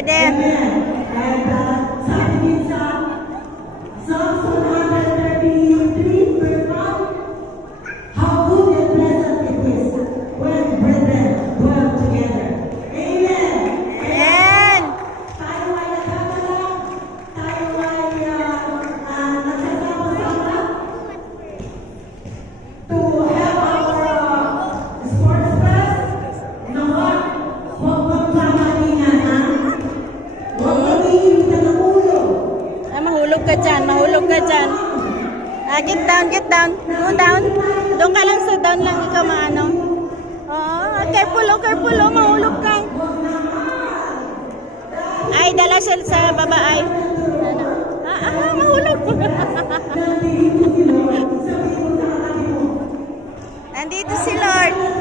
Pwede. And sabi din sa Psalms 133 verse 1, how good and pleasant it is when brethren dwell together. Amen. Amen. Tayo ay nagkakalang, tayo ay nagsasama-sama to have our sports class. Nawa, huwag magmamalingan ha. Huwag mag-iinit ng ulo. Mahulog ka dyan, mahulog ka dyan. Get down, get down. Go down. Doon ka lang sa down lang ikaw maano. Careful, mahulog ka. Ay, dala siya sa baba ay. Mahulog. Nandito si Lord.